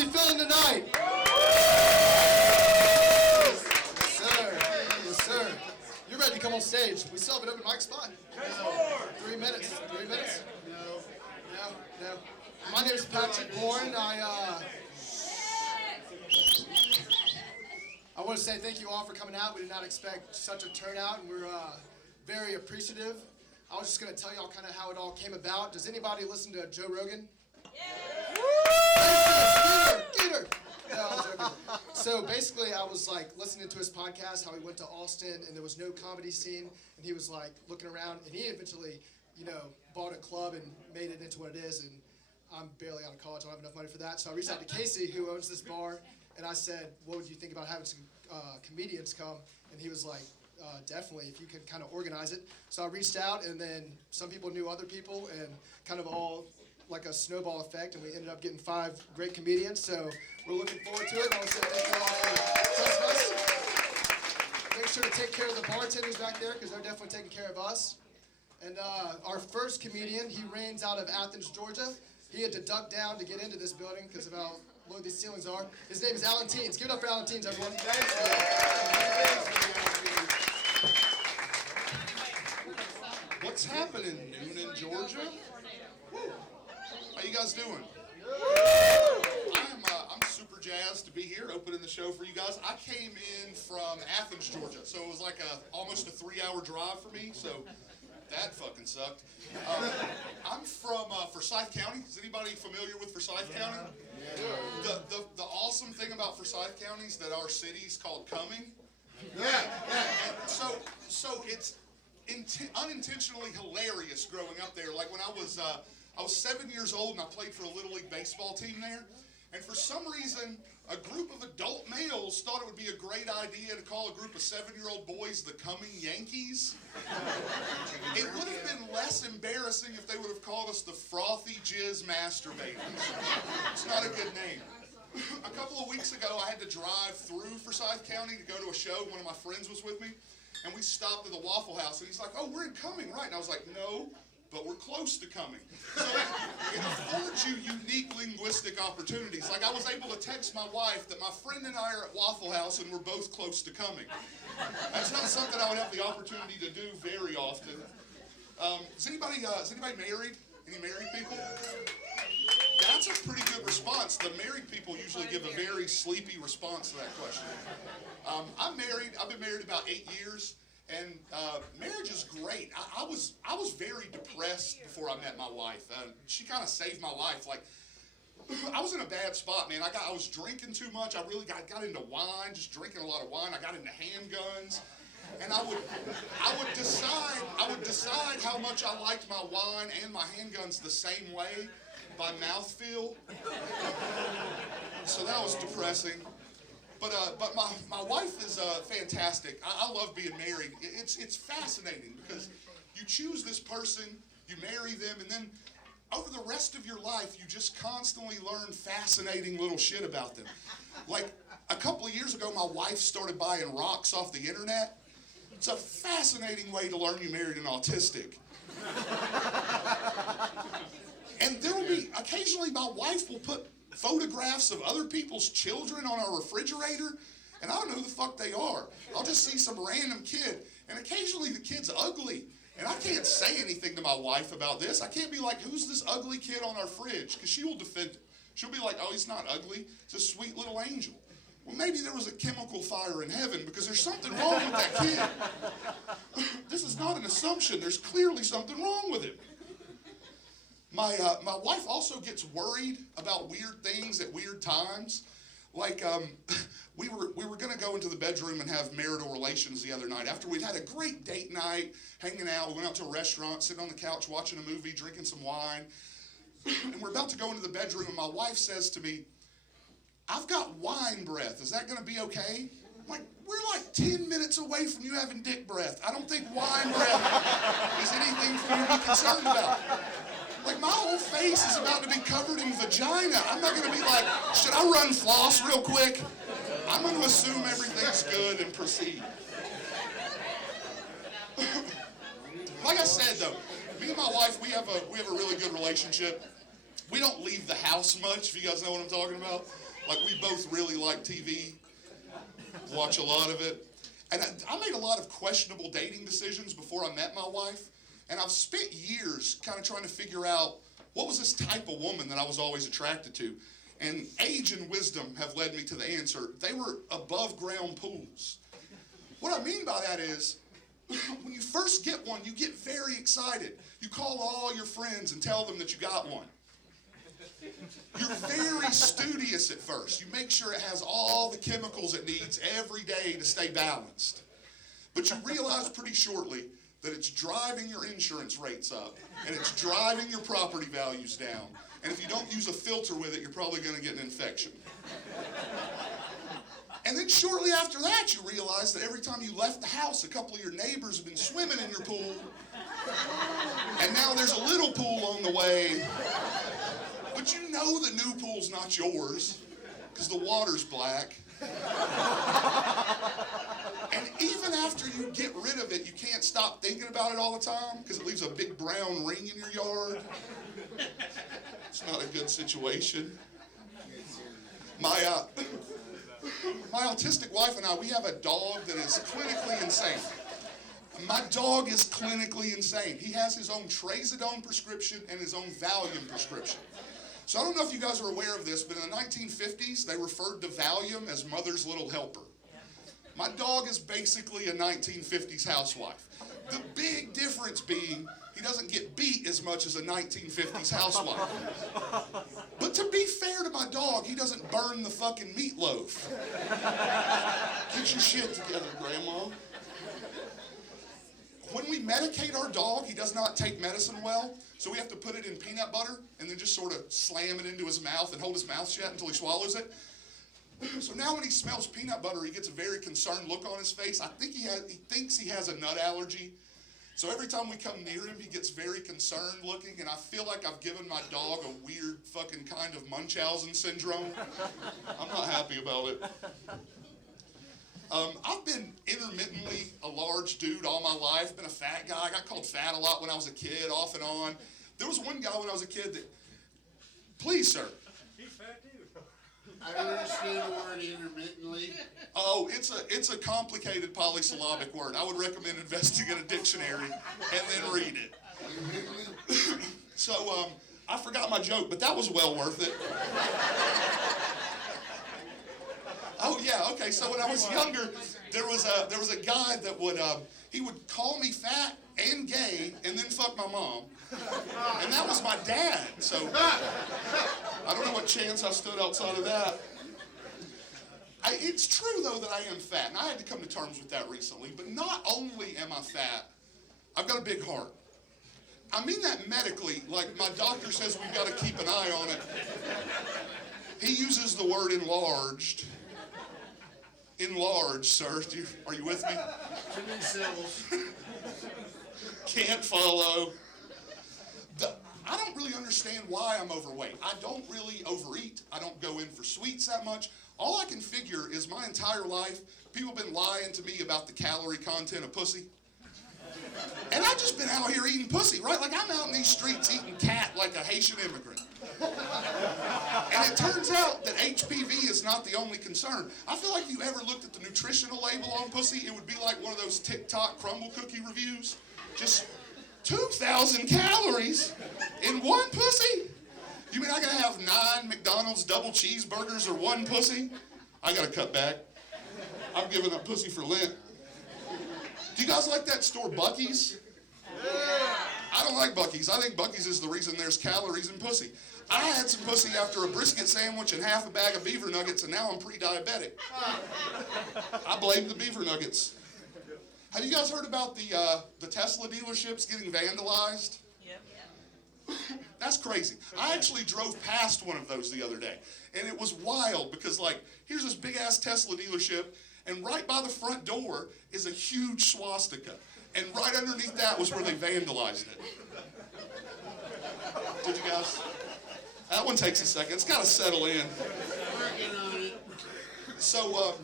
we feeling tonight? Yes, sir. You're ready to come on stage. We still have an open mic spot. 3 minutes. 3 minutes? No. My name is Patrick Bourne. I want to say thank you all for coming out. We did not expect such a turnout, and we're very appreciative. I was just going to tell y'all kind of how it all came about. Does anybody listen to Joe Rogan? Gator! No, I'm joking. So basically, I was like listening to his podcast, how he went to Austin, and there was no comedy scene, and he was like looking around, and he eventually, bought a club and made it into what it is, and I'm barely out of college, I don't have enough money for that, so I reached out to Casey, who owns this bar, and I said, what would you think about having some comedians come? And he was like, definitely, if you can kind of organize it. So I reached out, and then some people knew other people, and kind of all like a snowball effect, and we ended up getting 5 great comedians. So we're looking forward to it. And I want to say thank you all for trusting us. Make sure to take care of the bartenders back there, because they're definitely taking care of us. And our first comedian, he reigns out of Athens, Georgia. He had to duck down to get into this building because of how low these ceilings are. His name is Alan Teens. Give it up for Alan Teens, everyone. What's happening, Noonan, Georgia? How you guys doing? I'm super jazzed to be here, opening the show for you guys. I came in from Athens, Georgia, so it was like almost a 3-hour drive for me, so that fucking sucked. I'm from Forsyth County. Is anybody familiar with Forsyth County? Yeah. The awesome thing about Forsyth County is that our city's called Cumming. Yeah. And so it's unintentionally hilarious growing up there. Like when I was 7 years old and I played for a Little League baseball team there. And for some reason, a group of adult males thought it would be a great idea to call a group of 7-year-old boys the Cumming Yankees. It would have been less embarrassing if they would have called us the Frothy Jizz Masturbators. It's not a good name. A couple of weeks ago, I had to drive through Forsyth County to go to a show. One of my friends was with me. And we stopped at the Waffle House, and he's like, oh, we're in Cumming, right? And I was like, no, but we're close to Cumming. So it affords you unique linguistic opportunities. Like I was able to text my wife that my friend and I are at Waffle House, and we're both close to Cumming. That's not something I would have the opportunity to do very often. Is anybody married? Any married people? That's a pretty good response. The married people usually give a very sleepy response to that question. I'm married. I've been married about 8 years, and marriage is great. I was very depressed before I met my wife. She kind of saved my life. Like I was in a bad spot, man. I was drinking too much. I really got into wine, just drinking a lot of wine. I got into handguns. And I would decide how much I liked my wine and my handguns the same way by mouthfeel. So that was depressing. But my wife is fantastic. I love being married. It's fascinating because you choose this person, you marry them, and then over the rest of your life, you just constantly learn fascinating little shit about them. Like a couple of years ago, my wife started buying rocks off the internet. It's a fascinating way to learn you married an autistic. And there will be, occasionally my wife will put photographs of other people's children on our refrigerator, and I don't know who the fuck they are. I'll just see some random kid, and occasionally the kid's ugly, and I can't say anything to my wife about this. I can't be like, who's this ugly kid on our fridge? Because she will defend it. She'll be like, oh, he's not ugly. It's a sweet little angel. Well, maybe there was a chemical fire in heaven because there's something wrong with that kid. This is not an assumption. There's clearly something wrong with him. My wife also gets worried about weird things at weird times. Like we were going to go into the bedroom and have marital relations the other night. After we'd had a great date night, hanging out, we went out to a restaurant, sitting on the couch, watching a movie, drinking some wine. And we're about to go into the bedroom, and my wife says to me, I've got wine breath. Is that going to be okay? I'm like, we're like 10 minutes away from you having dick breath. I don't think wine breath is anything for you to be concerned about. Like, my whole face is about to be covered in vagina. I'm not going to be like, should I run floss real quick? I'm going to assume everything's good and proceed. Like I said, though, me and my wife, we have a really good relationship. We don't leave the house much, if you guys know what I'm talking about. Like, we both really like TV, watch a lot of it. And I made a lot of questionable dating decisions before I met my wife. And I've spent years kind of trying to figure out what was this type of woman that I was always attracted to. And age and wisdom have led me to the answer. They were above ground pools. What I mean by that is, when you first get one, you get very excited. You call all your friends and tell them that you got one. You're very studious at first. You make sure it has all the chemicals it needs every day to stay balanced. But you realize pretty shortly that it's driving your insurance rates up, and it's driving your property values down. And if you don't use a filter with it, you're probably going to get an infection. And then shortly after that, you realize that every time you left the house, a couple of your neighbors have been swimming in your pool. And now there's a little pool on the way. But you know the new pool's not yours, because the water's black. And even after you get rid of it, you can't stop thinking about it all the time, because it leaves a big brown ring in your yard. It's not a good situation. My autistic wife and I, we have a dog that is clinically insane. My dog is clinically insane. He has his own trazodone prescription and his own Valium prescription. So I don't know if you guys are aware of this, but in the 1950s, they referred to Valium as mother's little helper. My dog is basically a 1950s housewife. The big difference being he doesn't get beat as much as a 1950s housewife. But to be fair to my dog, he doesn't burn the fucking meatloaf. Get your shit together, Grandma. When we medicate our dog, he does not take medicine well, so we have to put it in peanut butter and then just sort of slam it into his mouth and hold his mouth shut until he swallows it. So now when he smells peanut butter, he gets a very concerned look on his face. I think he thinks he has a nut allergy. So every time we come near him, he gets very concerned looking, and I feel like I've given my dog a weird fucking kind of Munchausen syndrome. I'm not happy about it. I've been intermittently a large dude all my life, been a fat guy. I got called fat a lot when I was a kid, off and on. There was one guy when I was a kid that, please, sir. He's fat too. I don't understand the word intermittently. Oh, it's a complicated polysyllabic word. I would recommend investing in a dictionary and then read it. So, I forgot my joke, but that was well worth it. Oh yeah, okay. So when I was younger, there was a guy that would he would call me fat and gay and then fuck my mom, and that was my dad. So I don't know what chance I stood outside of that. It's true though that I am fat, and I had to come to terms with that recently. But not only am I fat, I've got a big heart. I mean that medically, like my doctor says we've got to keep an eye on it. He uses the word enlarged. Enlarged, sir. Are you with me? Too many syllables. Can't follow. I don't really understand why I'm overweight. I don't really overeat. I don't go in for sweets that much. All I can figure is my entire life, people have been lying to me about the calorie content of pussy. And I've just been out here eating pussy, right? Like I'm out in these streets eating cat like a Haitian immigrant. And it turns out that HPV is not the only concern. I feel like if you ever looked at the nutritional label on pussy, it would be like one of those TikTok crumble cookie reviews. Just 2,000 calories in one pussy? You mean I gotta have 9 McDonald's double cheeseburgers or one pussy? I gotta cut back. I'm giving up pussy for Lent. Do you guys like that store Buc-ee's? I don't like Buc-ee's. I think Buc-ee's is the reason there's calories in pussy. I had some pussy after a brisket sandwich and half a bag of beaver nuggets, and now I'm pre-diabetic. I blame the beaver nuggets. Have you guys heard about the Tesla dealerships getting vandalized? Yep. That's crazy. I actually drove past one of those the other day, and it was wild because, like, here's this big-ass Tesla dealership, and right by the front door is a huge swastika, and right underneath that was where they vandalized it. Did you guys? That one takes a second. It's got to settle in. Working on it. So,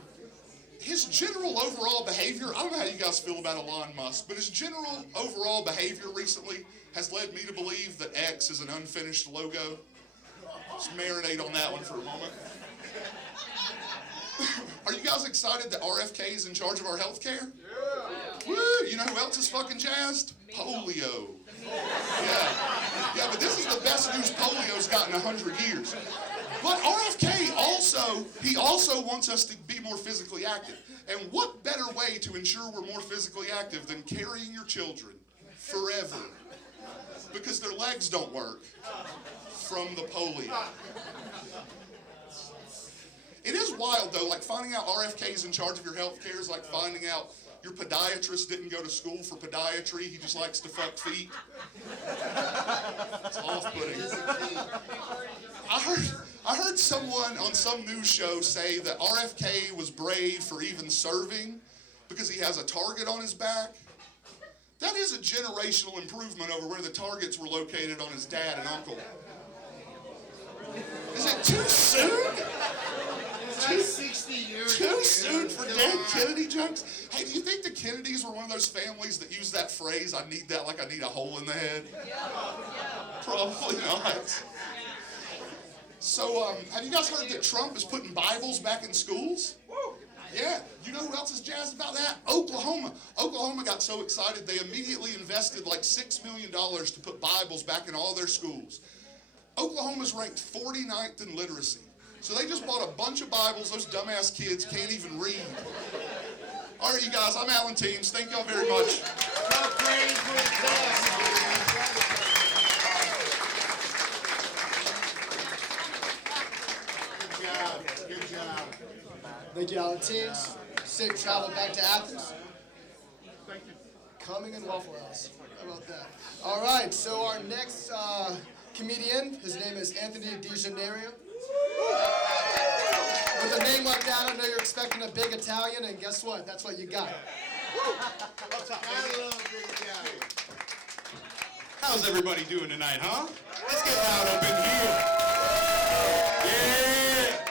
his general overall behavior, I don't know how you guys feel about Elon Musk, but his general overall behavior recently has led me to believe that X is an unfinished logo. Just marinate on that one for a moment. Are you guys excited that RFK is in charge of our health care? Yeah. Woo! You know who else is fucking jazzed? Polio. Yeah, but this is the best news polio's got in 100 years. But RFK also wants us to be more physically active. And what better way to ensure we're more physically active than carrying your children forever? Because their legs don't work from the polio. It is wild though, like finding out RFK is in charge of your health care is like finding out your podiatrist didn't go to school for podiatry, he just likes to fuck feet. It's off-putting. I heard someone on some news show say that RFK was brave for even serving because he has a target on his back. That is a generational improvement over where the targets were located on his dad and uncle. Is it too soon? Like 60 years. Too soon for dead Kennedy jokes? Hey, do you think the Kennedys were one of those families that used that phrase, I need that like I need a hole in the head? Probably not. So, have you guys heard that Trump is putting Bibles back in schools? Yeah. You know who else is jazzed about that? Oklahoma. Oklahoma got so excited they immediately invested like $6 million to put Bibles back in all their schools. Oklahoma's ranked 49th in literacy. So they just bought a bunch of Bibles. Those dumbass kids can't even read. All right, you guys, I'm Alan Teams. Thank y'all very much. Stop praying for the test. Good job. Good job. Thank you, Alan Teams. Safe travel back to Athens. Coming in Waffle House. How about that? All right, so our next comedian, his name is Anthony Janeiro. With a name like that, I know you're expecting a big Italian, and guess what? That's what you got. I love this guy. How's everybody doing tonight, huh? Let's get loud up in here. Yeah!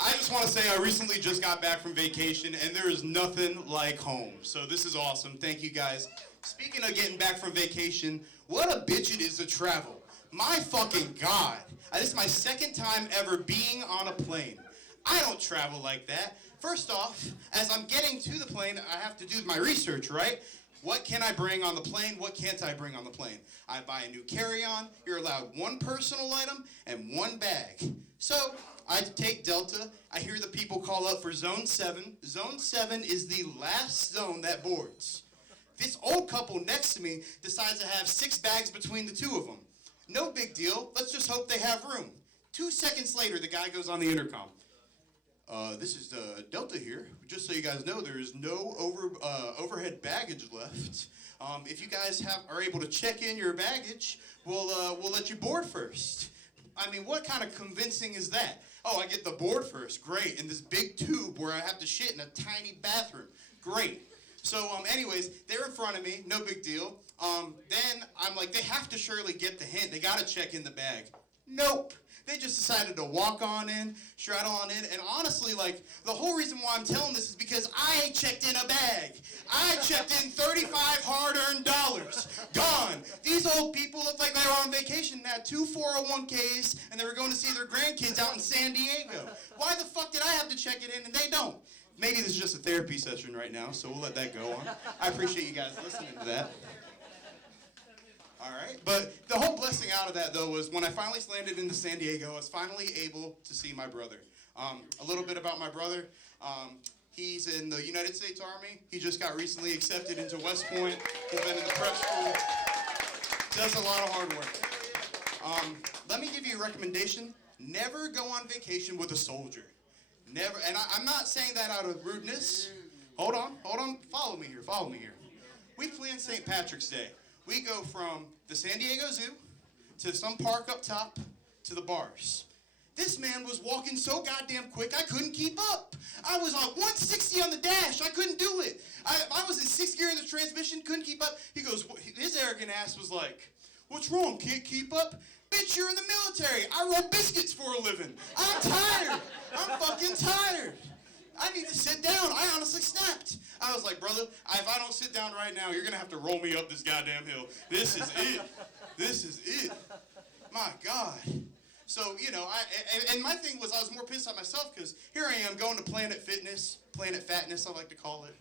I just want to say I recently just got back from vacation, and there is nothing like home. So this is awesome. Thank you, guys. Speaking of getting back from vacation, what a bitch it is to travel. My fucking God. This is my second time ever being on a plane. I don't travel like that. First off, as I'm getting to the plane, I have to do my research, right? What can I bring on the plane? What can't I bring on the plane? I buy a new carry-on. You're allowed one personal item and one bag. So I take Delta. I hear the people call up for Zone 7. Zone 7 is the last zone that boards. This old couple next to me decides to have 6 bags between the two of them. No big deal. Let's just hope they have room. 2 seconds later, the guy goes on the intercom. This is Delta here. Just so you guys know, there is no overhead baggage left. If you guys are able to check in your baggage, we'll let you board first. I mean, what kind of convincing is that? Oh, I get the board first. Great. In this big tube where I have to shit in a tiny bathroom. Great. So, anyways, they're in front of me. No big deal. Then I'm like, they have to surely get the hint. They got to check in the bag. Nope. They just decided to walk on in, straddle on in, and honestly, like, the whole reason why I'm telling this is because I checked in a bag. I checked in 35 hard-earned dollars. Gone. These old people look like they were on vacation and had 2 401ks, and they were going to see their grandkids out in San Diego. Why the fuck did I have to check it in and they don't? Maybe this is just a therapy session right now, so we'll let that go on. I appreciate you guys listening to that. All right, but the whole blessing out of that, though, was when I finally landed into San Diego, I was finally able to see my brother. A little bit about my brother. He's in the United States Army. He just got recently accepted into West Point. He's been in the prep school. Does a lot of hard work. Let me give you a recommendation. Never go on vacation with a soldier. Never, and I'm not saying that out of rudeness. Hold on. Follow me here. We plan St. Patrick's Day. We go from the San Diego Zoo to some park up top to the bars. This man was walking so goddamn quick, I couldn't keep up. I was on 160 on the dash. I couldn't do it. I was in 6th gear in the transmission, couldn't keep up. He goes, his arrogant ass was like, what's wrong, can't keep up? Bitch, you're in the military. I roll biscuits for a living. I'm tired. I'm fucking tired. I need to sit down. I honestly snapped. I was like, brother, if I don't sit down right now, you're going to have to roll me up this goddamn hill. This is it. My God. So, you know, and my thing was I was more pissed at myself because here I am going to Planet Fitness, Planet Fatness, I like to call it.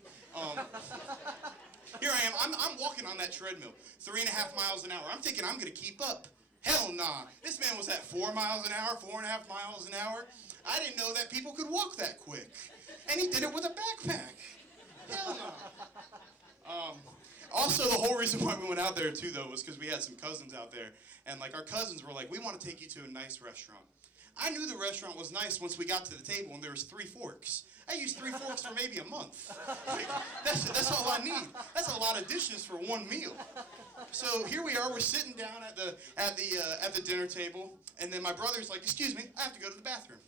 Here I am, I'm walking on that treadmill, 3.5 miles an hour. I'm thinking I'm going to keep up. Hell nah. This man was at 4 miles an hour, 4.5 miles an hour. I didn't know that people could walk that quick. And he did it with a backpack. Hell no. Also, the whole reason why we went out there, too, though, was because we had some cousins out there. And, like, our cousins were like, we want to take you to a nice restaurant. I knew the restaurant was nice once we got to the table and there was 3 forks. I used 3 forks for maybe a month. Like, that's all I need. That's a lot of dishes for one meal. So here we are. We're sitting down at the dinner table, and then my brother's like, "Excuse me, I have to go to the bathroom."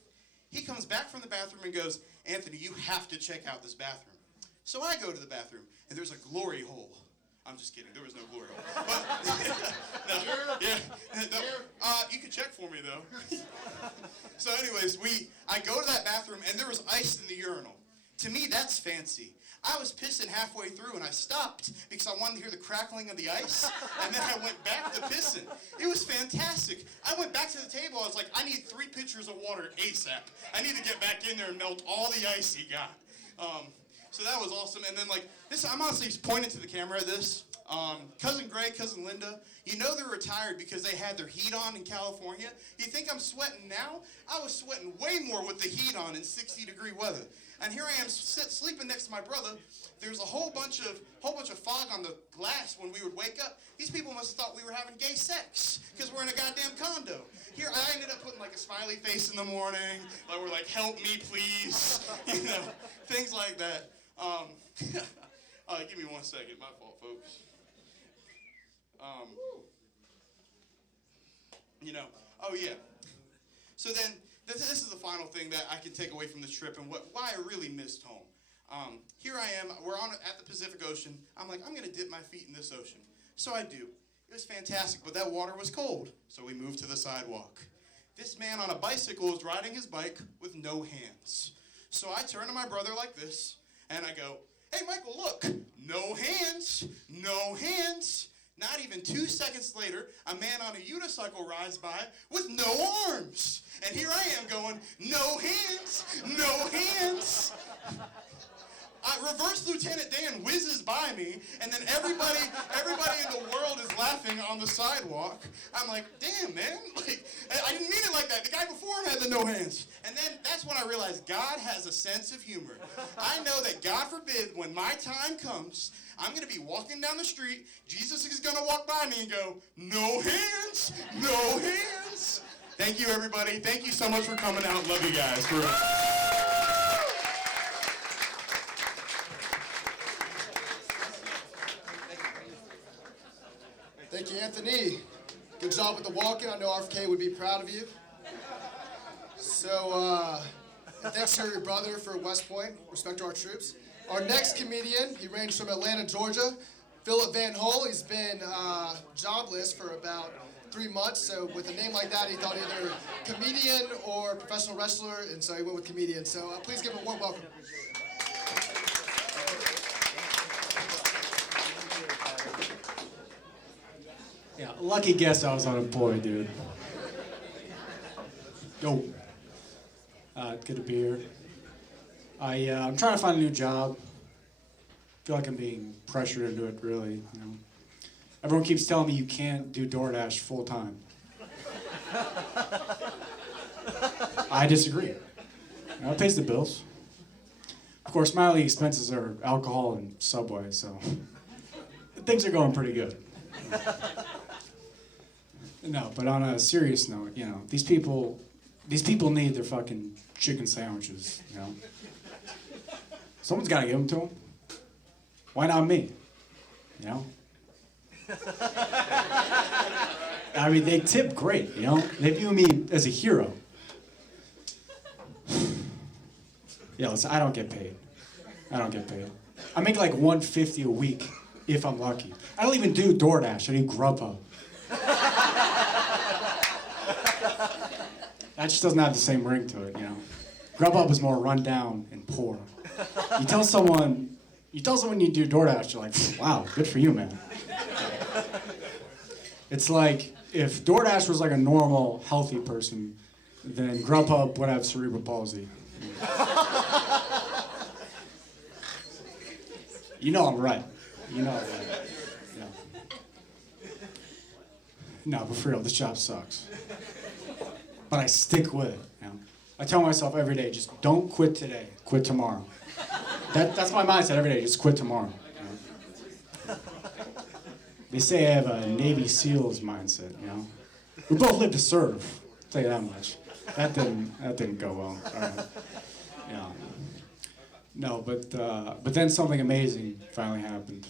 He comes back from the bathroom and goes, "Anthony, you have to check out this bathroom." So I go to the bathroom, and there's a glory hole. I'm just kidding. There was no glory hole. But, you can check for me, though. So anyways, I go to that bathroom, and there was ice in the urinal. To me, that's fancy. I was pissing halfway through, and I stopped because I wanted to hear the crackling of the ice, and then I went back to pissing. It was fantastic. I went back to the table. I was like, I need 3 pitchers of water ASAP. I need to get back in there and melt all the ice he got. So that was awesome. And then, like, this, I'm honestly pointing to the camera at this. Cousin Greg, Cousin Linda, you know they're retired because they had their heat on in California. You think I'm sweating now? I was sweating way more with the heat on in 60-degree weather. And here I am sleeping next to my brother. There's a whole bunch of fog on the glass when we would wake up. These people must have thought we were having gay sex because we're in a goddamn condo. Here I ended up putting like a smiley face in the morning. Like we're like, "Help me, please," you know, things like that. Give me 1 second. My fault, folks. You know. Oh yeah. So then. This is the final thing that I can take away from this trip and why I really missed home. Here I am, we're at the Pacific Ocean. I'm like, I'm going to dip my feet in this ocean. So I do. It was fantastic, but that water was cold. So we moved to the sidewalk. This man on a bicycle is riding his bike with no hands. So I turn to my brother like this, and I go, "Hey, Michael, look, no hands, no hands." Not even 2 seconds later, a man on a unicycle rides by with no arms. And here I am going, "No hands, no hands." Reverse Lieutenant Dan whizzes by me, and then everybody in the world is laughing on the sidewalk. I'm like, damn, man, like, I didn't mean it like that. The guy before him had the no hands. And then that's when I realized God has a sense of humor. I know that God forbid, when my time comes, I'm going to be walking down the street, Jesus is going to walk by me and go, "No hands, no hands." Thank you, everybody. Thank you so much for coming out. Love you guys. For real. Thank you, Anthony. Good job with the walking. I know RFK would be proud of you. So, thanks to your brother for West Point. Respect to our troops. Our next comedian, he ranged from Atlanta, Georgia. Philip Van Hole. He's been jobless for about 3 months. So with a name like that, he thought either comedian or professional wrestler, and so he went with comedian. So please give him a warm welcome. Yeah, lucky guess I was unemployed, dude. Yo. Good to be here. I'm trying to find a new job. I feel like I'm being pressured into it, really. You know, everyone keeps telling me you can't do DoorDash full time. I disagree. You know, it pays the bills. Of course, my only expenses are alcohol and Subway, so things are going pretty good. No, but on a serious note, you know, these people need their fucking chicken sandwiches, you know. Someone's got to give them to them. Why not me? You know? I mean, they tip great, you know? They view me as a hero. Yeah, listen, I don't get paid. I make like $150 a week, if I'm lucky. I don't even do DoorDash, I do Grubhub. That just doesn't have the same ring to it, you know. Grubhub is more run down and poor. You tell someone you do DoorDash, you're like, wow, good for you, man. It's like if DoorDash was like a normal, healthy person, then Grubhub would have cerebral palsy. You know I'm right. You know I'm right. Yeah. No, but for real, this job sucks. But I stick with it. You know? I tell myself every day, just don't quit today, quit tomorrow. That's my mindset every day, just quit tomorrow. You know? They say I have a Navy SEALs mindset, you know. We both live to serve, I'll tell you that much. That didn't go well. Yeah. No, but then something amazing finally happened.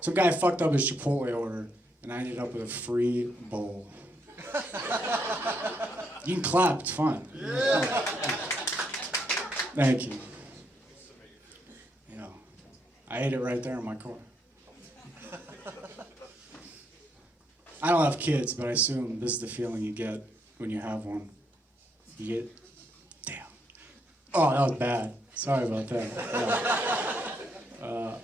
Some guy fucked up his Chipotle order, and I ended up with a free bowl. You can clap, it's fine. Yeah. Thank you. You know, I ate it right there in my car. I don't have kids, but I assume this is the feeling you get when you have one. You get, damn. Oh, that was bad. Sorry about that. Yeah.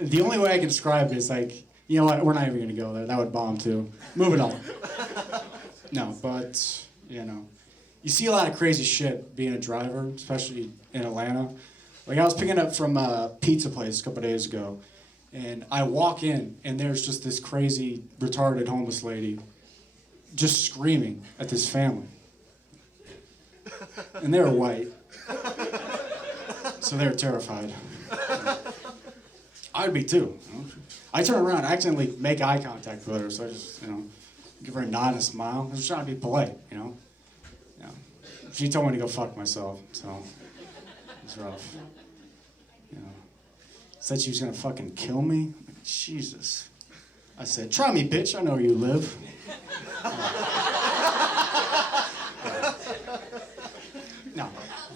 The only way I can describe it is like, you know what, we're not even gonna go there. That would bomb too. Moving on. No, but, you know, you see a lot of crazy shit being a driver, especially in Atlanta. Like I was picking up from a pizza place a couple days ago, and I walk in, and there's just this crazy, retarded homeless lady just screaming at this family. And they were white. So they were terrified. I'd be too. You know? I turn around, I accidentally make eye contact with her, so I just, you know, give her a nod and a smile. I was trying to be polite, you know? Yeah. She told me to go fuck myself, so it was rough. You know. Said she was gonna fucking kill me? Jesus. I said, try me, bitch, I know where you live. No.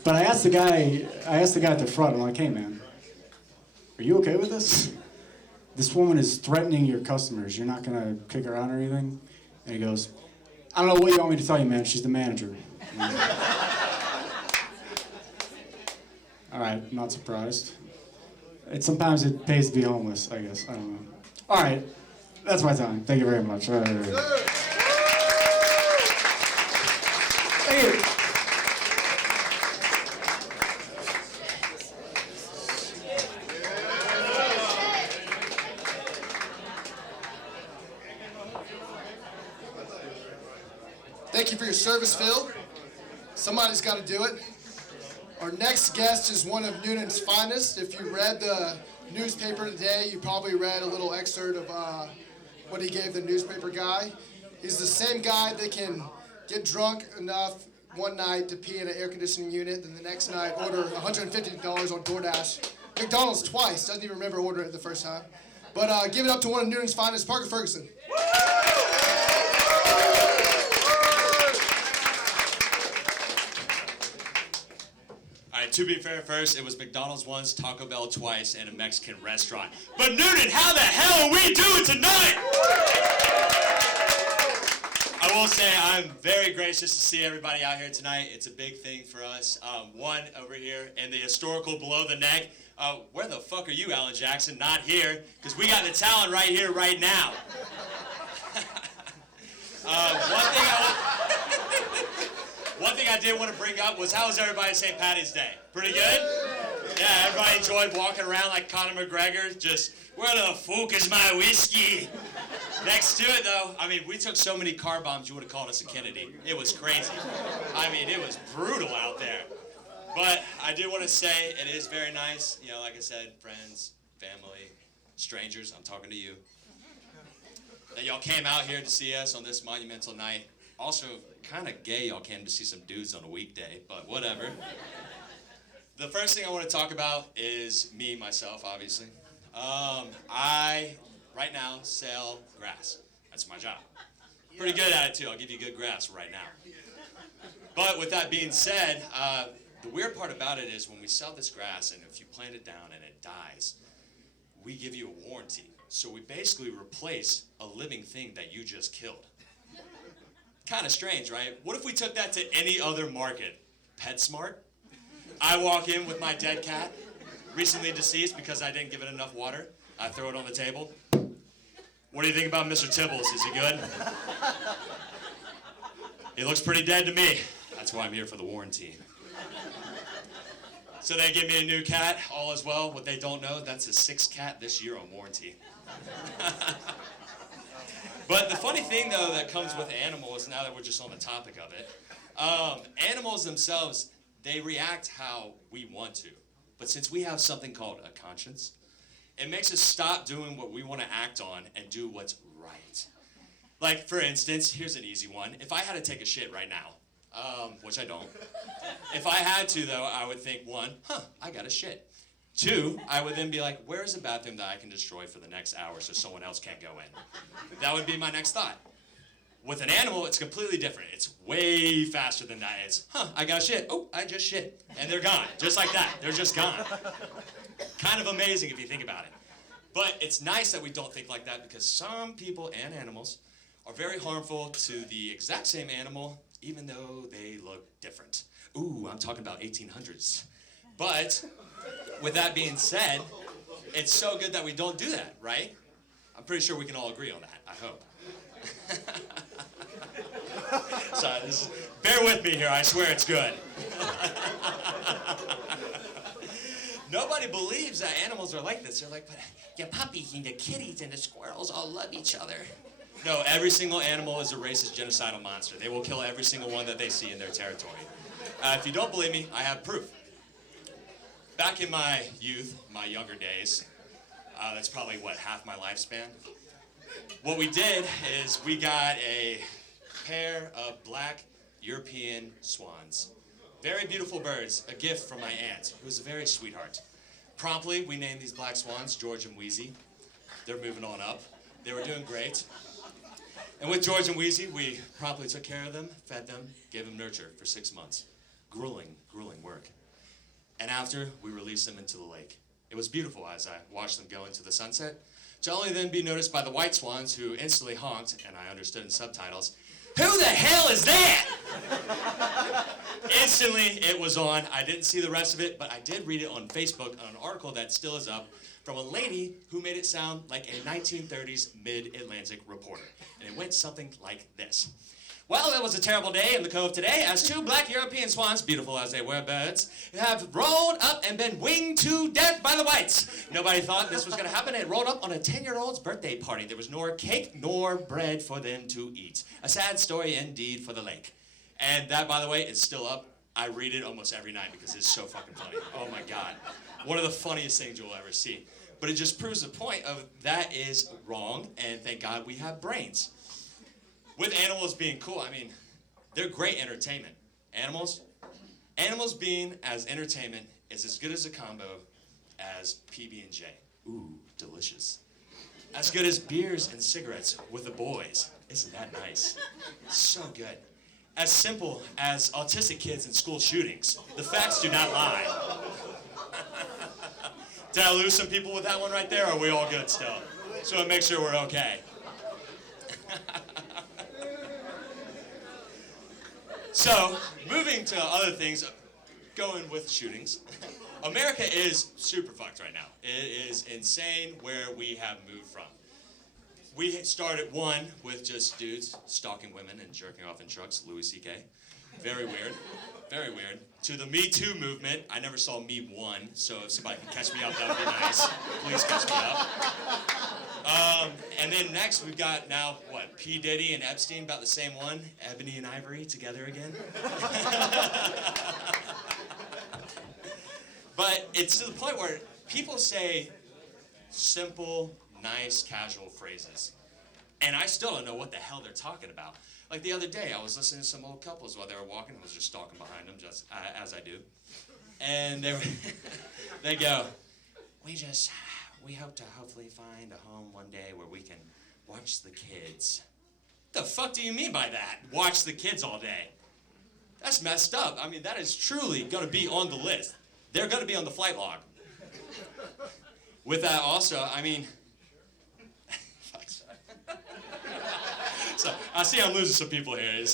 But I asked the guy at the front, I'm like, hey man, are you okay with this? This woman is threatening your customers. You're not gonna kick her out or anything? And he goes, I don't know what you want me to tell you, man. She's the manager. All right, I'm not surprised. Sometimes it pays to be homeless, I guess. I don't know. All right, that's my time. Thank you very much. Thank you. Thank you for your service, Phil. Somebody's got to do it. Our next guest is one of Noonan's finest. If you read the newspaper today, you probably read a little excerpt of what he gave the newspaper guy. He's the same guy that can get drunk enough one night to pee in an air conditioning unit, then the next night order $150 on DoorDash. McDonald's twice, doesn't even remember ordering it the first time. But give it up to one of Noonan's finest, Parker Ferguson. To be fair, first, it was McDonald's once, Taco Bell twice, and a Mexican restaurant. But Noonan, how the hell are we doing tonight? I will say I'm very gracious to see everybody out here tonight. It's a big thing for us. One over here in the historical below the neck. Where the fuck are you, Alan Jackson? Not here, because we got the talent right here, right now. One thing I did want to bring up was, how was everybody St. Patty's Day? Pretty good? Yeah, everybody enjoyed walking around like Conor McGregor, just, where the fuck is my whiskey? Next to it, though, I mean, we took so many car bombs, you would have called us a Kennedy. It was crazy. I mean, it was brutal out there. But I did want to say, it is very nice, you know, like I said, friends, family, strangers, I'm talking to you, that y'all came out here to see us on this monumental night. Also, kind of gay y'all came to see some dudes on a weekday, but whatever. The first thing I want to talk about is me, myself, obviously. I, right now, sell grass. That's my job. Pretty good at it, too. I'll give you good grass right now. But with that being said, the weird part about it is when we sell this grass, and if you plant it down and it dies, we give you a warranty. So we basically replace a living thing that you just killed. Kind of strange, right? What if we took that to any other market? PetSmart? I walk in with my dead cat, recently deceased because I didn't give it enough water. I throw it on the table. What do you think about Mr. Tibbles? Is he good? He looks pretty dead to me. That's why I'm here for the warranty. So they give me a new cat, all is well. What they don't know, that's his 6th cat this year on warranty. But the funny thing, though, that comes with animals, now that we're just on the topic of it, animals themselves, they react how we want to. But since we have something called a conscience, it makes us stop doing what we want to act on and do what's right. Like, for instance, here's an easy one. If I had to take a shit right now, which I don't, if I had to, though, I would think, 1, I got a shit. 2, I would then be like, where's a bathroom that I can destroy for the next hour so someone else can't go in? That would be my next thought. With an animal, it's completely different. It's way faster than that. It's, I got a shit. Oh, I just shit. And they're gone. Just like that. They're just gone. Kind of amazing if you think about it. But it's nice that we don't think like that because some people and animals are very harmful to the exact same animal, even though they look different. Ooh, I'm talking about 1800s. But with that being said, it's so good that we don't do that, right? I'm pretty sure we can all agree on that, I hope. Sorry, bear with me here, I swear it's good. Nobody believes that animals are like this. They're like, but your puppies and your kitties and the squirrels all love each other. No, every single animal is a racist, genocidal monster. They will kill every single one that they see in their territory. If you don't believe me, I have proof. Back in my youth, my younger days, that's probably, half my lifespan? What we did is we got a pair of black European swans. Very beautiful birds, a gift from my aunt, who was a very sweetheart. Promptly, we named these black swans George and Wheezy. They're moving on up. They were doing great. And with George and Wheezy, we promptly took care of them, fed them, gave them nurture for 6 months. Grueling, grueling work. And after, we released them into the lake. It was beautiful as I watched them go into the sunset, to only then be noticed by the white swans, who instantly honked, and I understood in subtitles, "Who the hell is that?" Instantly, it was on. I didn't see the rest of it, but I did read it on Facebook on an article that still is up from a lady who made it sound like a 1930s mid-Atlantic reporter. And it went something like this. Well, it was a terrible day in the cove today as 2 black European swans, beautiful as they were birds, have rolled up and been winged to death by the whites. Nobody thought this was going to happen. It rolled up on a 10-year-old's birthday party. There was nor cake nor bread for them to eat. A sad story indeed for the lake. And that, by the way, is still up. I read it almost every night because it's so fucking funny. Oh my God. One of the funniest things you'll ever see. But it just proves the point of that is wrong, and thank God we have brains. With animals being cool, I mean, they're great entertainment. Animals being as entertainment is as good as a combo as PB&J. Ooh, delicious. As good as beers and cigarettes with the boys. Isn't that nice? So good. As simple as autistic kids and school shootings. The facts do not lie. Did I lose some people with that one right there, or are we all good still? So to make sure we're okay. So, moving to other things, going with shootings. America is super fucked right now. It is insane where we have moved from. We started with just dudes stalking women and jerking off in trucks, Louis C.K. Very weird, very weird. To the Me Too movement, I never saw Me 1, so if somebody can catch me up, that would be nice. Please catch me up. And then next, we've got now, P. Diddy and Epstein, about the same one. Ebony and Ivory together again. But it's to the point where people say simple, nice, casual phrases. And I still don't know what the hell they're talking about. Like the other day, I was listening to some old couples while they were walking. I was just stalking behind them, just as I do. And they go, we hope to hopefully find a home one day where we can watch the kids. The fuck do you mean by that? Watch the kids all day? That's messed up. I mean, that is truly going to be on the list. They're going to be on the flight log. With that also, I mean, so I see I'm losing some people here.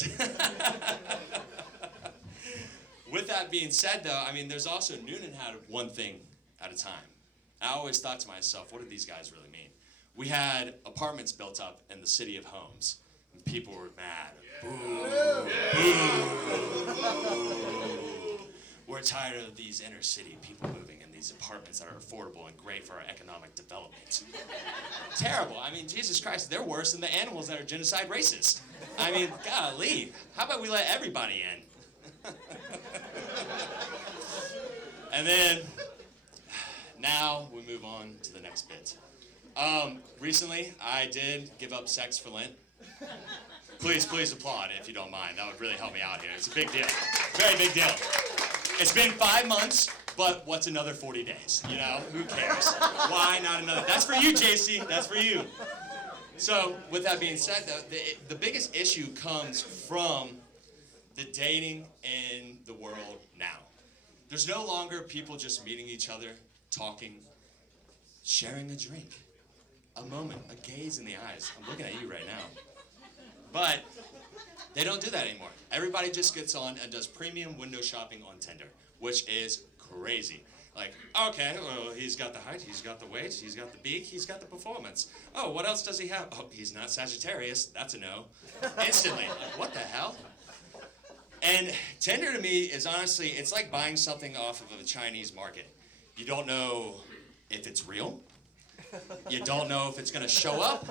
With that being said, though, I mean, there's also Noonan had one thing at a time. I always thought to myself, what do these guys really mean? we had apartments built up in the city of Homes. And people were mad. Boo. Boo. We're tired of these inner city people moving in these apartments that are affordable and great for our economic development. Terrible. I mean, Jesus Christ, they're worse than the animals that are genocide racists. I mean, golly, how about we let everybody in? And then, now we move on to the next bit. Recently, I did give up sex for Lent. Please applaud if you don't mind. That would really help me out here. It's a big deal. Very big deal. It's been 5 months, but what's another 40 days? You know, who cares? Why not another? That's for you, JC. That's for you. So, with that being said, though, the biggest issue comes from the dating in the world now. There's no longer people just meeting each other, talking, sharing a drink, a moment, a gaze in the eyes. I'm looking at you right now. But they don't do that anymore. Everybody just gets on and does premium window shopping on Tinder, which is crazy. Like, okay, well, he's got the height, he's got the weight, he's got the beak, he's got the performance. Oh, what else does he have? Oh, he's not Sagittarius. That's a no. Instantly. Like, what the hell? And Tinder to me is honestly, it's like buying something off of a Chinese market. You don't know if it's real. You don't know if it's going to show up.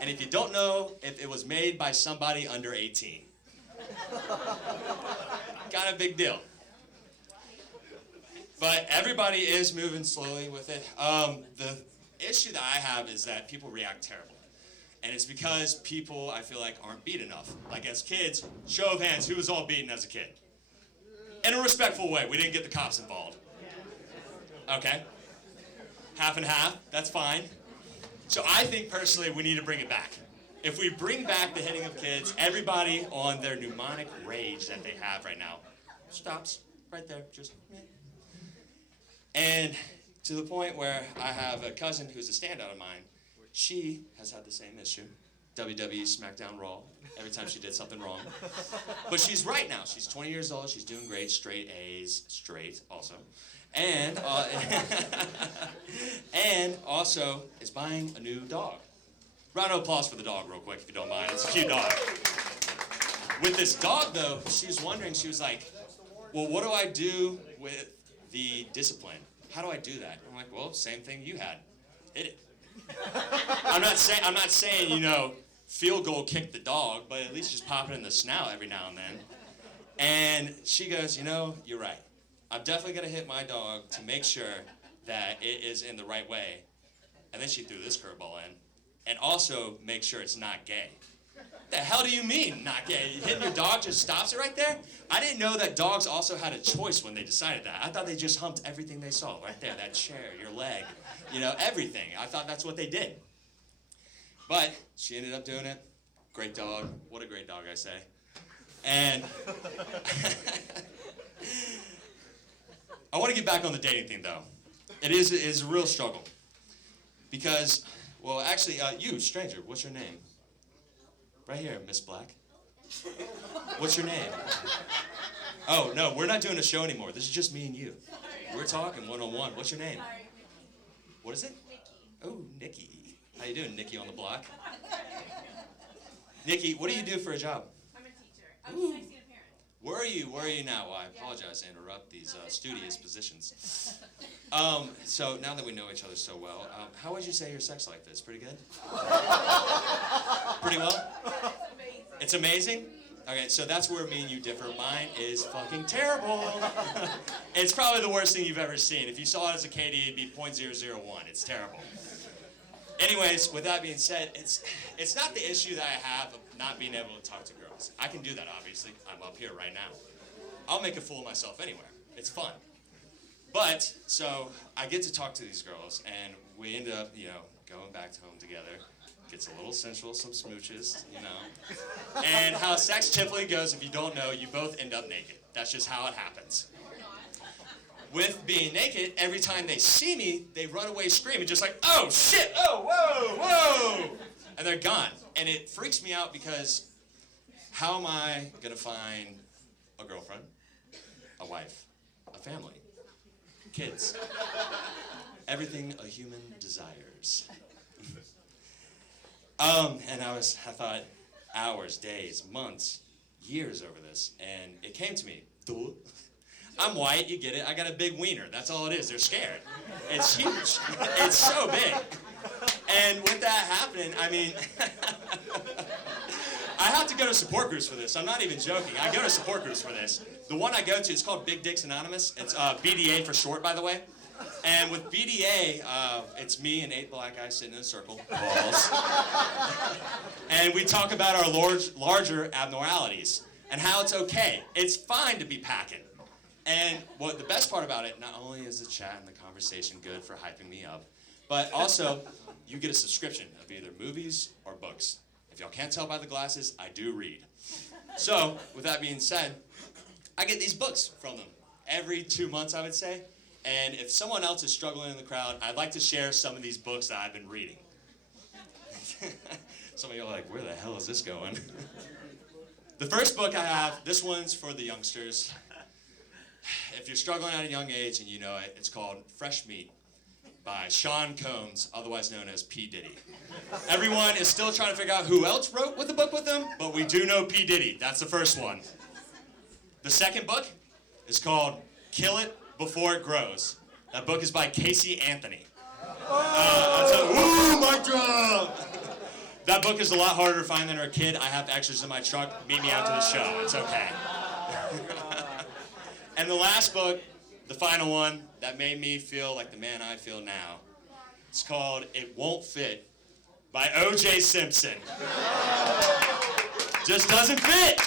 And if you don't know if it was made by somebody under 18. Kind of big deal. But everybody is moving slowly with it. The issue that I have is that people react terribly. And it's because people, I feel like, aren't beat enough. Like as kids, show of hands, who was all beaten as a kid? In a respectful way. We didn't get the cops involved. Okay? Half and half, that's fine. So I think personally we need to bring it back. If we bring back the hitting of kids, everybody on their mnemonic rage that they have right now stops right there, just meh. And to the point where I have a cousin who's a standout of mine. She has had the same issue. WWE SmackDown Raw, every time she did something wrong. But she's right now. She's 20 years old. She's doing great. Straight A's. Straight also. And, and also is buying a new dog. Round of applause for the dog real quick, if you don't mind. It's a cute dog. With this dog, though, she was wondering, she was like, well, what do I do with the discipline? How do I do that? I'm like, well, same thing you had. Hit it. I'm not saying, you know, field goal kick the dog, but at least just pop it in the snout every now and then. And she goes, you know, you're right. I'm definitely going to hit my dog to make sure that it is in the right way. And then she threw this curveball in. And also make sure it's not gay. The hell do you mean, not gay? Hitting your dog just stops it right there? I didn't know that dogs also had a choice when they decided that. I thought they just humped everything they saw right there, that chair, your leg, you know, everything. I thought that's what they did. But she ended up doing it. Great dog. What a great dog, I say. And I want to get back on the dating thing, though. It is a real struggle. Because, well, actually, you, stranger, what's your name? Right here, Miss Black. What's your name? Oh, no, we're not doing a show anymore. This is just me and you. We're talking one-on-one. What's your name? What is it? Nikki. Oh, Nikki. How you doing, Nikki on the block? Nikki, what do you do for a job? I'm a teacher. I'm a parent. Where are you now? Well, I apologize to interrupt these studious positions. So now that we know each other so well, how would you say your sex life is? Pretty good? Pretty well? It's amazing? Okay, so that's where me and you differ. Mine is fucking terrible. It's probably the worst thing you've ever seen. If you saw it as a KD, it'd be .001. It's terrible. Anyways, with that being said, it's not the issue that I have of not being able to talk to girls. I can do that, obviously. I'm up here right now. I'll make a fool of myself anywhere. It's fun. But, so, I get to talk to these girls, and we end up, you know, going back to home together. Gets a little sensual, some smooches, you know. And how sex typically goes, if you don't know, you both end up naked. That's just how it happens. With being naked, every time they see me, they run away screaming, just like, oh, shit, oh, whoa, whoa. And they're gone. And it freaks me out because how am I going to find a girlfriend, a wife, a family, kids, everything a human desires? And I thought, hours, days, months, years over this, and it came to me. Duh. I'm white, you get it. I got a big wiener. That's all it is. They're scared. It's huge. It's so big. And with that happening, I mean, I have to go to support groups for this. I'm not even joking. I go to support groups for this. The one I go to is called Big Dicks Anonymous. It's BDA for short, by the way. And with BDA, it's me and 8 black guys sitting in a circle, balls. And we talk about our larger abnormalities and how it's okay. It's fine to be packing. And what the best part about it, not only is the chat and the conversation good for hyping me up, but also you get a subscription of either movies or books. If y'all can't tell by the glasses, I do read. So, with that being said, I get these books from them every 2 months, I would say. And if someone else is struggling in the crowd, I'd like to share some of these books that I've been reading. Some of y'all are like, where the hell is this going? The first book I have, this one's for the youngsters. If you're struggling at a young age and you know it, it's called Fresh Meat by Sean Combs, otherwise known as P. Diddy. Everyone is still trying to figure out who else wrote with the book with him, but we do know P. Diddy. That's the first one. The second book is called Kill It Before It Grows. That book is by Casey Anthony. Ooh, mic drop! That book is a lot harder to find than a kid. I have extras in my truck. Meet me after the show. It's okay. And the last book, the final one, that made me feel like the man I feel now. It's called It Won't Fit by O.J. Simpson. Just doesn't fit.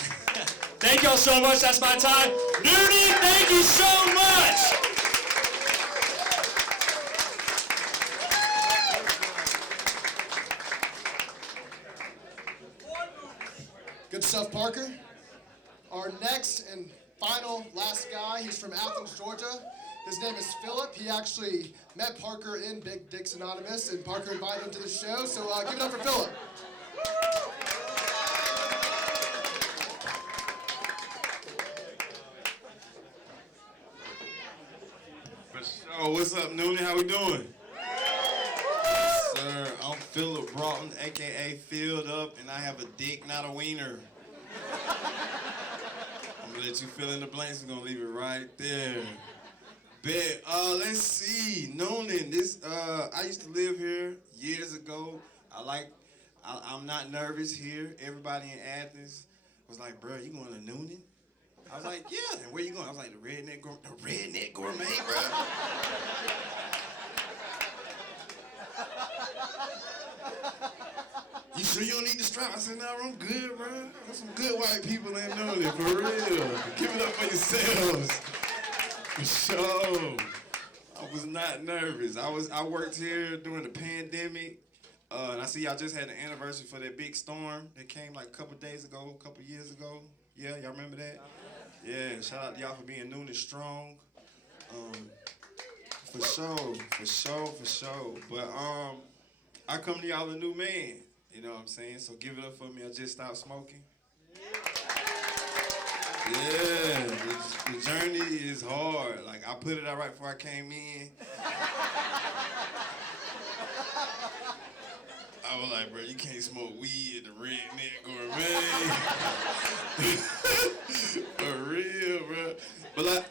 Thank y'all so much. That's my time. Nudie, thank you so much. Good stuff, Parker. Our next and last guy, he's from Athens, Georgia. His name is Philip. He actually met Parker in Big Dicks Anonymous, and Parker invited him to the show, so give it up for Philip. Oh, what's up, Noonie? How we doing? Yes, sir. I'm Philip Broton, a.k.a. Filled Up, and I have a dick, not a wiener. I'm gonna let you fill in the blanks. We're gonna leave it right there. Bet. Let's see. Noonan, I used to live here years ago. I'm not nervous here. Everybody in Athens was like, bro, you going to Noonan? I was like, yeah. And where you going? I was like, the Redneck Gourmet, bro. You sure you don't need the strap? I said, no, I'm good, bro. There's some good white people in Noonan, for real. Give it up for yourselves. For sure. I was not nervous. I worked here during the pandemic. And I see y'all just had an anniversary for that big storm that came like a couple years ago. Yeah, y'all remember that? Yeah, shout out to y'all for being Noonan strong. For sure. But I come to y'all a new man, you know what I'm saying? So give it up for me. I just stopped smoking. Yeah, the journey is hard. Like, I put it out right before I came in. I was like, bro, you can't smoke weed at the Redneck Gourmet. For real, bro. But like,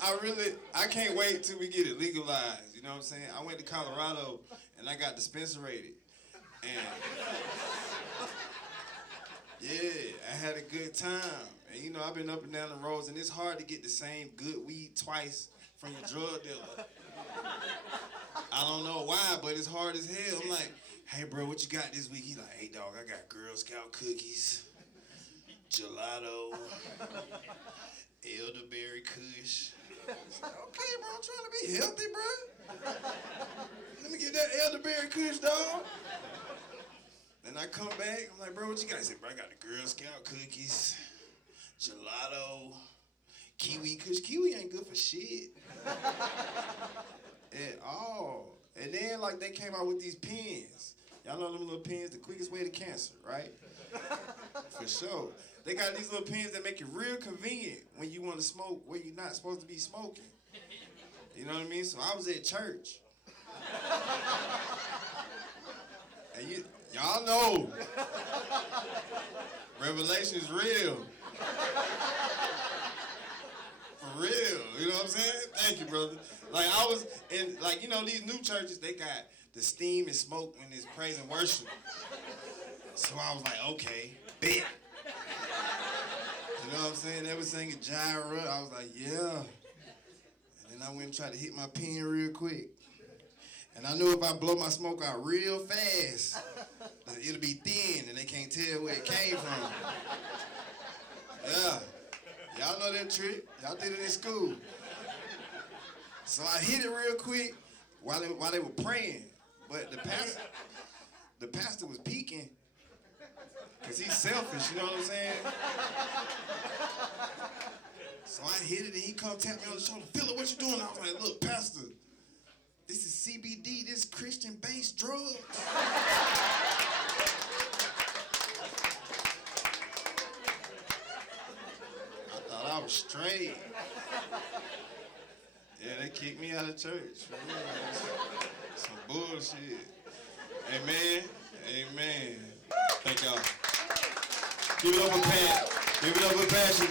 I can't wait till we get it legalized. You know what I'm saying? I went to Colorado and I got dispensarated. And yeah, I had a good time. And you know, I've been up and down the roads, and it's hard to get the same good weed twice from your drug dealer. I don't know why, but it's hard as hell. I'm like, hey, bro, what you got this week? He's like, hey, dog, I got Girl Scout cookies, gelato, elderberry kush. I said, okay, bro, I'm trying to be healthy, bro. Let me get that elderberry kush, dog. Then I come back, I'm like, bro, what you got? He said, bro, I got the Girl Scout cookies, gelato, kiwi kush. Kiwi ain't good for shit. At all. And then, like, they came out with these pens. Y'all know them little pens, the quickest way to cancer, right? For sure. They got these little pens that make it real convenient when you want to smoke where you're not supposed to be smoking. You know what I mean? So I was at church. Y'all know. Revelation is real. For real. You know what I'm saying? Thank you, brother. Like, I was in, like, you know, these new churches, they got the steam and smoke when it's praise and worship. So I was like, okay, bet. You know what I'm saying? They were singing Janeiro. I was like, yeah. And then I went and tried to hit my pen real quick. And I knew if I blow my smoke out real fast, it'll be thin and they can't tell where it came from. Yeah. Y'all know that trick. Y'all did it in school. So I hit it real quick while they were praying. But the pastor was peeking. Because he's selfish, you know what I'm saying? So I hit it and he come tap me on the shoulder. Philip, what you doing? I was like, look, pastor, this is CBD, this Christian-based drugs. I thought I was straight. Yeah, they kicked me out of church. Some bullshit. Amen. Amen. Thank y'all. Give it up for Pat. Give it up for Passion.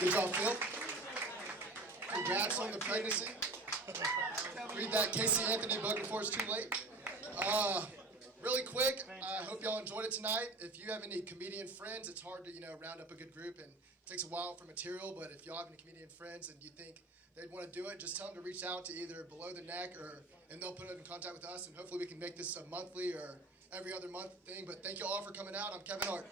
Good job, Phil. Congrats on the pregnancy. Read that Casey Anthony book before it's too late. Really quick, I hope y'all enjoyed it tonight. If you have any comedian friends, it's hard to, round up a good group, and it takes a while for material, but if y'all have any comedian friends and you think they'd want to do it, just tell them to reach out to either Below the Neck and they'll put it in contact with us, and hopefully we can make this a monthly or every other month thing. But thank you all for coming out. I'm Kevin Hart.